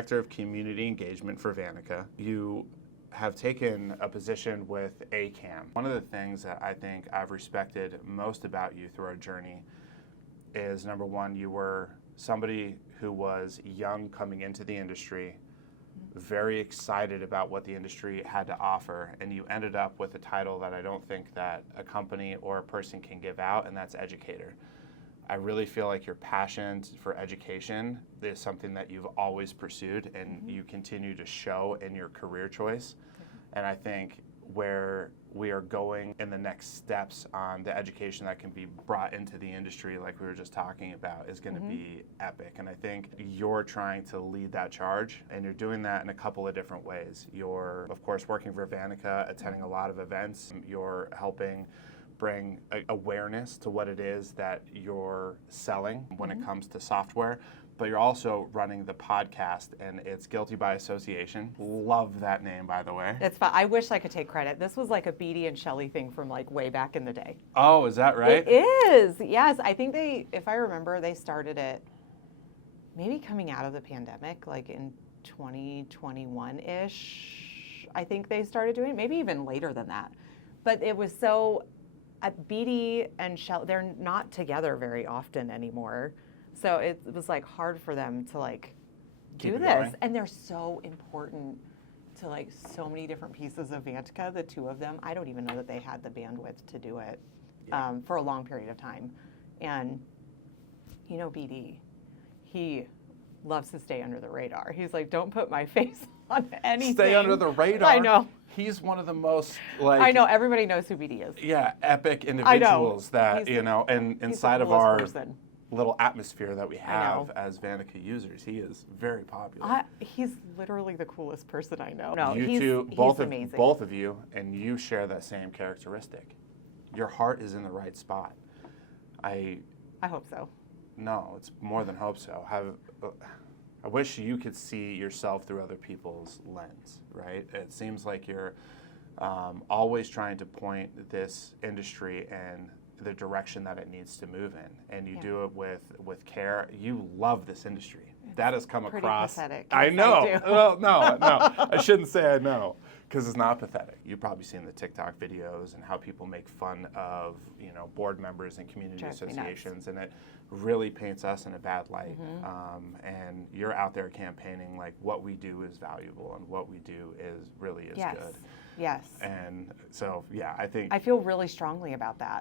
Director of Community Engagement for Vanica. You have taken a position with ACCU. One of the things that I think I've respected most about you through our journey is, number one, you were somebody who was young coming into the industry, very excited about what the industry had to offer, and you ended up with a title that I don't think that a company or a person can give out, and that's educator. I really feel like your passion for education is something that you've always pursued, and you continue to show in your career choice. And I think where we are going in the next steps on the education that can be brought into the industry, like we were just talking about, is going to be epic. And I think you're trying to lead that charge, and you're doing that in a couple of different ways. You're, of course, working for Vanica, attending a lot of events. You're helping bring awareness to what it is that you're selling when it comes to software, but you're also running the podcast, and it's Guilty by Association. Love that name, by the way. It's fun. I wish I could take credit. This was like a Beatty and Shelley thing from like way back in the day. Oh, is that right? It is, yes. I think they, if I remember, they started it maybe coming out of the pandemic, like in 2021-ish. I think they started doing it, maybe even later than that. But it was so, Beatty and Shelley, they're not together very often anymore. So it was like hard for them to like do this. Going. And they're so important to like so many different pieces of Vanica, the two of them. I don't even know that they had the bandwidth to do it for a long period of time. And you know, BD, he loves to stay under the radar. He's like, don't put my face on anything. Stay under the radar. I know. He's one of the most, like, I know, everybody knows who BD is. yeah, epic individuals that, He's- you know, and He's inside the of coolest our person. little atmosphere that we have know. as Vanica users, he is very popular. He's literally the coolest person I know. No, You he's, two, he's both amazing. of you, and you share that same characteristic. Your heart is in the right spot. I hope so. No, it's more than hope so. I wish you could see yourself through other people's lens, right? It seems like you're always trying to point this industry in the direction that it needs to move in, and you do it with care. You love this industry. That has come pretty across. pathetic. I Yes, know. I do. Well, no, I shouldn't say I know, because it's not pathetic. You've probably seen the TikTok videos and how people make fun of, you know, board members and community Drives me nuts. associations, and it really paints us in a bad light. And you're out there campaigning like what we do is valuable and what we do really is Yes. good. Yes. And so, yeah, I think I feel really strongly about that.